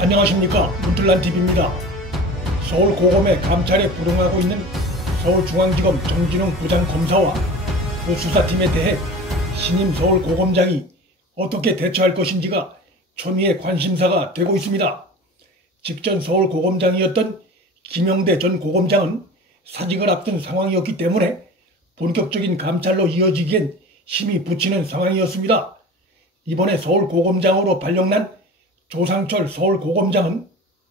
안녕하십니까, 문틀란TV입니다. 서울 고검의 감찰에 불응하고 있는 서울중앙지검 정진웅 부장검사와 그 수사팀에 대해 신임 서울고검장이 어떻게 대처할 것인지가 초미의 관심사가 되고 있습니다. 직전 서울고검장이었던 김영대 전 고검장은 사직을 앞둔 상황이었기 때문에 본격적인 감찰로 이어지기엔 힘이 붙이는 상황이었습니다. 이번에 서울고검장으로 발령난 조상철 서울고검장은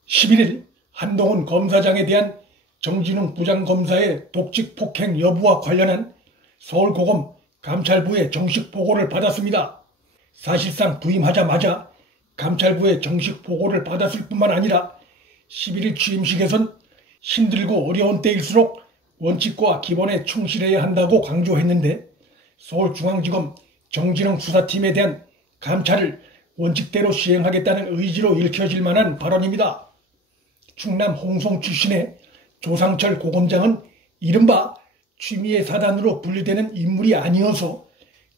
11일 한동훈 검사장에 대한 정진웅 부장검사의 독직 폭행 여부와 관련한 서울고검 감찰부의 정식 보고를 받았습니다. 사실상 부임하자마자 감찰부의 정식 보고를 받았을 뿐만 아니라 11일 취임식에선 힘들고 어려운 때일수록 원칙과 기본에 충실해야 한다고 강조했는데, 서울중앙지검 정진웅 수사팀에 대한 감찰을 원칙대로 시행하겠다는 의지로 읽혀질 만한 발언입니다. 충남 홍성 출신의 조상철 고검장은 이른바 취미의 사단으로 분류되는 인물이 아니어서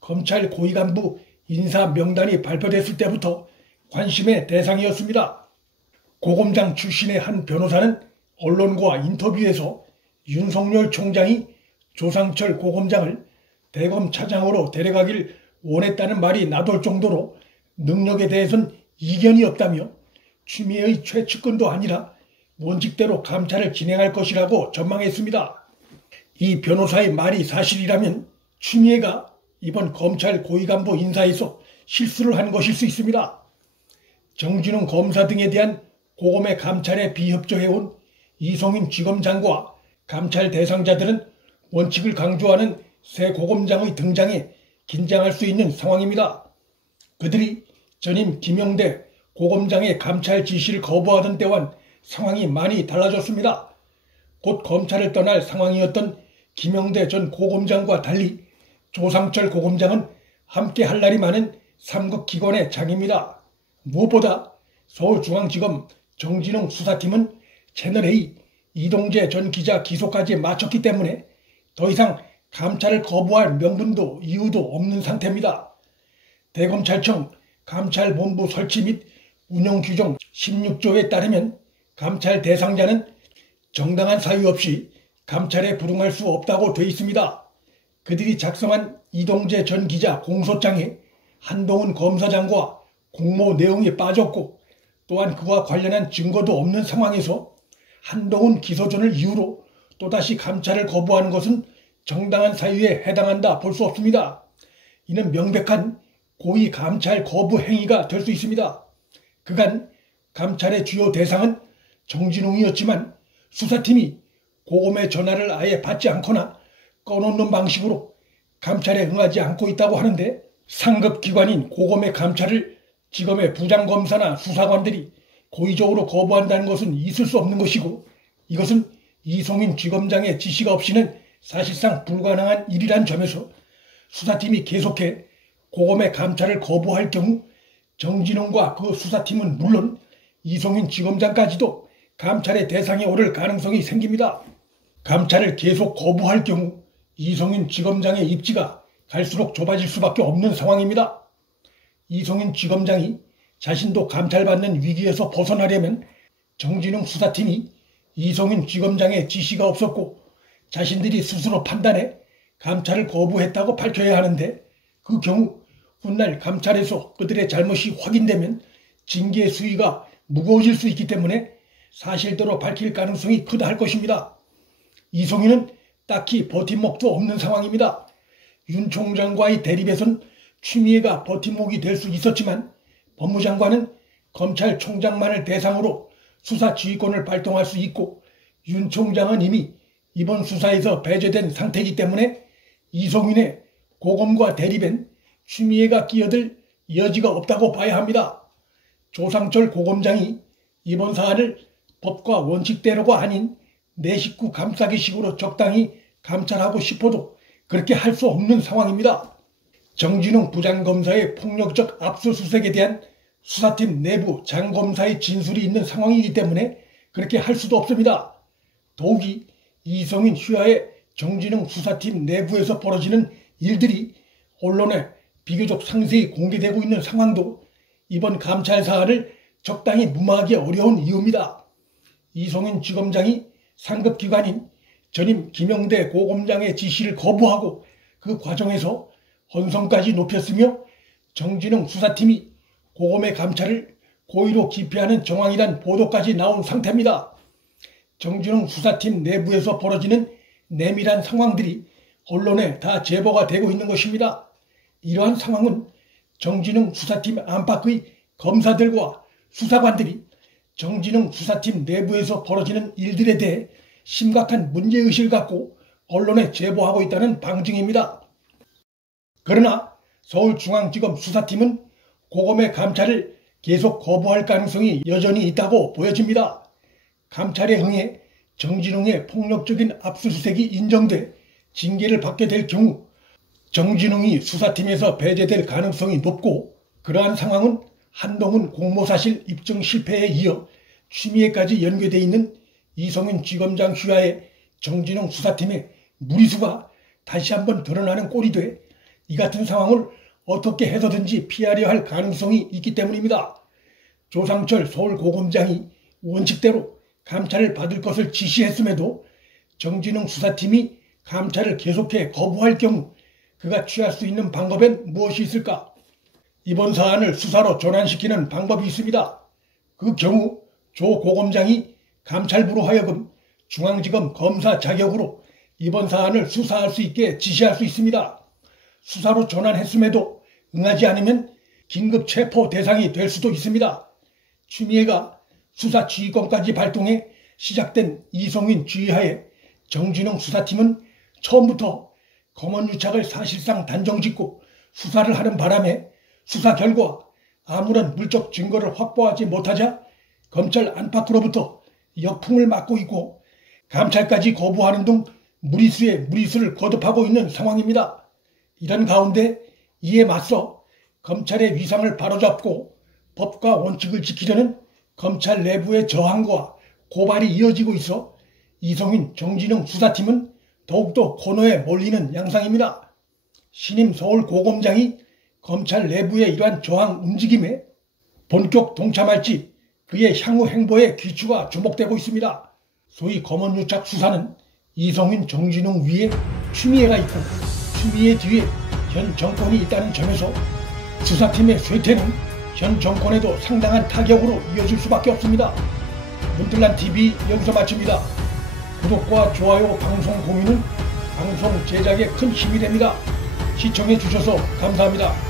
검찰 고위간부 인사 명단이 발표됐을 때부터 관심의 대상이었습니다. 고검장 출신의 한 변호사는 언론과 인터뷰에서 윤석열 총장이 조상철 고검장을 대검 차장으로 데려가길 원했다는 말이 나돌 정도로 능력에 대해선 이견이 없다며 취미의 최측근도 아니라 원칙대로 감찰을 진행할 것이라고 전망했습니다. 이 변호사의 말이 사실이라면 취미애가 이번 검찰 고위간부 인사에서 실수를 한 것일 수 있습니다. 정진웅 검사 등에 대한 고검의 감찰에 비협조해온 이성인 지검장과 감찰 대상자들은 원칙을 강조하는 새 고검장의 등장에 긴장할 수 있는 상황입니다. 그들이 전임 김영대 고검장의 감찰 지시를 거부하던 때와는 상황이 많이 달라졌습니다. 곧 검찰을 떠날 상황이었던 김영대 전 고검장과 달리 조상철 고검장은 함께 할 날이 많은 3급 기관의 장입니다. 무엇보다 서울중앙지검 정진웅 수사팀은 채널A 이동재 전 기자 기소까지 마쳤기 때문에 더 이상 감찰을 거부할 명분도 이유도 없는 상태입니다. 대검찰청 감찰본부 설치 및 운영규정 16조에 따르면 감찰 대상자는 정당한 사유 없이 감찰에 불응할 수 없다고 돼 있습니다. 그들이 작성한 이동재 전 기자 공소장에 한동훈 검사장과 공모 내용이 빠졌고, 또한 그와 관련한 증거도 없는 상황에서 한동훈 기소전을 이유로 또다시 감찰을 거부하는 것은 정당한 사유에 해당한다 볼 수 없습니다. 이는 명백한 고의 감찰 거부 행위가 될 수 있습니다. 그간 감찰의 주요 대상은 정진웅이었지만 수사팀이 고검의 전화를 아예 받지 않거나 꺼놓는 방식으로 감찰에 응하지 않고 있다고 하는데, 상급 기관인 고검의 감찰을 지검의 부장검사나 수사관들이 고의적으로 거부한다는 것은 있을 수 없는 것이고, 이것은 이성인 지검장의 지시가 없이는 사실상 불가능한 일이란 점에서 수사팀이 계속해 고검의 감찰을 거부할 경우 정진웅과 그 수사팀은 물론 이성인 지검장까지도 감찰의 대상에 오를 가능성이 생깁니다. 감찰을 계속 거부할 경우 이성인 지검장의 입지가 갈수록 좁아질 수밖에 없는 상황입니다. 이성인 지검장이 자신도 감찰받는 위기에서 벗어나려면 정진웅 수사팀이 이성인 지검장의 지시가 없었고 자신들이 스스로 판단해 감찰을 거부했다고 밝혀야 하는데, 그 경우 훗날 감찰에서 그들의 잘못이 확인되면 징계의 수위가 무거워질 수 있기 때문에 사실대로 밝힐 가능성이 크다 할 것입니다. 이성인은 딱히 버팀목도 없는 상황입니다. 윤 총장과의 대립에선 취미애가 버팀목이 될 수 있었지만 법무장관은 검찰총장만을 대상으로 수사 지휘권을 발동할 수 있고, 윤 총장은 이미 이번 수사에서 배제된 상태이기 때문에 이성인의 고검과 대립엔 취미애가 끼어들 여지가 없다고 봐야 합니다. 조상철 고검장이 이번 사안을 법과 원칙대로가 아닌 내 식구 감싸기식으로 적당히 감찰하고 싶어도 그렇게 할 수 없는 상황입니다. 정진웅 부장검사의 폭력적 압수수색에 대한 수사팀 내부 장검사의 진술이 있는 상황이기 때문에 그렇게 할 수도 없습니다. 더욱이 이성인 휘하의 정진웅 수사팀 내부에서 벌어지는 일들이 언론에 비교적 상세히 공개되고 있는 상황도 이번 감찰 사안을 적당히 무마하기 어려운 이유입니다. 이성윤 지검장이 상급기관인 전임 김영대 고검장의 지시를 거부하고 그 과정에서 헌성까지 높였으며 정진웅 수사팀이 고검의 감찰을 고의로 기피하는 정황이란 보도까지 나온 상태입니다. 정진웅 수사팀 내부에서 벌어지는 내밀한 상황들이 언론에 다 제보가 되고 있는 것입니다. 이러한 상황은 정진웅 수사팀 안팎의 검사들과 수사관들이 정진웅 수사팀 내부에서 벌어지는 일들에 대해 심각한 문제의식을 갖고 언론에 제보하고 있다는 방증입니다. 그러나 서울중앙지검 수사팀은 고검의 감찰을 계속 거부할 가능성이 여전히 있다고 보여집니다. 감찰에 응해 정진웅의 폭력적인 압수수색이 인정돼 징계를 받게 될 경우 정진웅이 수사팀에서 배제될 가능성이 높고, 그러한 상황은 한동훈 공모사실 입증 실패에 이어 추미애까지 연계되어 있는 이성윤 지검장 휘하의 정진웅 수사팀의 무리수가 다시 한번 드러나는 꼴이 돼 이 같은 상황을 어떻게 해서든지 피하려 할 가능성이 있기 때문입니다. 조상철 서울고검장이 원칙대로 감찰을 받을 것을 지시했음에도 정진웅 수사팀이 감찰을 계속해 거부할 경우 그가 취할 수 있는 방법엔 무엇이 있을까? 이번 사안을 수사로 전환시키는 방법이 있습니다. 그 경우 조 고검장이 감찰부로 하여금 중앙지검 검사 자격으로 이번 사안을 수사할 수 있게 지시할 수 있습니다. 수사로 전환했음에도 응하지 않으면 긴급 체포 대상이 될 수도 있습니다. 추미애가 수사 지휘권까지 발동해 시작된 이성윤 지휘하에 정진웅 수사팀은 처음부터 검언유착을 사실상 단정짓고 수사를 하는 바람에 수사 결과 아무런 물적 증거를 확보하지 못하자 검찰 안팎으로부터 역풍을 맞고 있고 감찰까지 거부하는 등 무리수에 무리수를 거듭하고 있는 상황입니다. 이런 가운데 이에 맞서 검찰의 위상을 바로잡고 법과 원칙을 지키려는 검찰 내부의 저항과 고발이 이어지고 있어 이성윤, 정진웅 수사팀은 더욱더 코너에 몰리는 양상입니다. 신임 서울고검장이 검찰 내부의 이러한 저항 움직임에 본격 동참할지 그의 향후 행보에 귀추가 주목되고 있습니다. 소위 검언유착 수사는 이성윤, 정진웅 위에 추미애가 있고 추미애 뒤에 현 정권이 있다는 점에서 수사팀의 쇠퇴는 현 정권에도 상당한 타격으로 이어질 수밖에 없습니다. 문틀란TV 여기서 마칩니다. 구독과 좋아요, 방송 공유는 방송 제작에 큰 힘이 됩니다. 시청해 주셔서 감사합니다.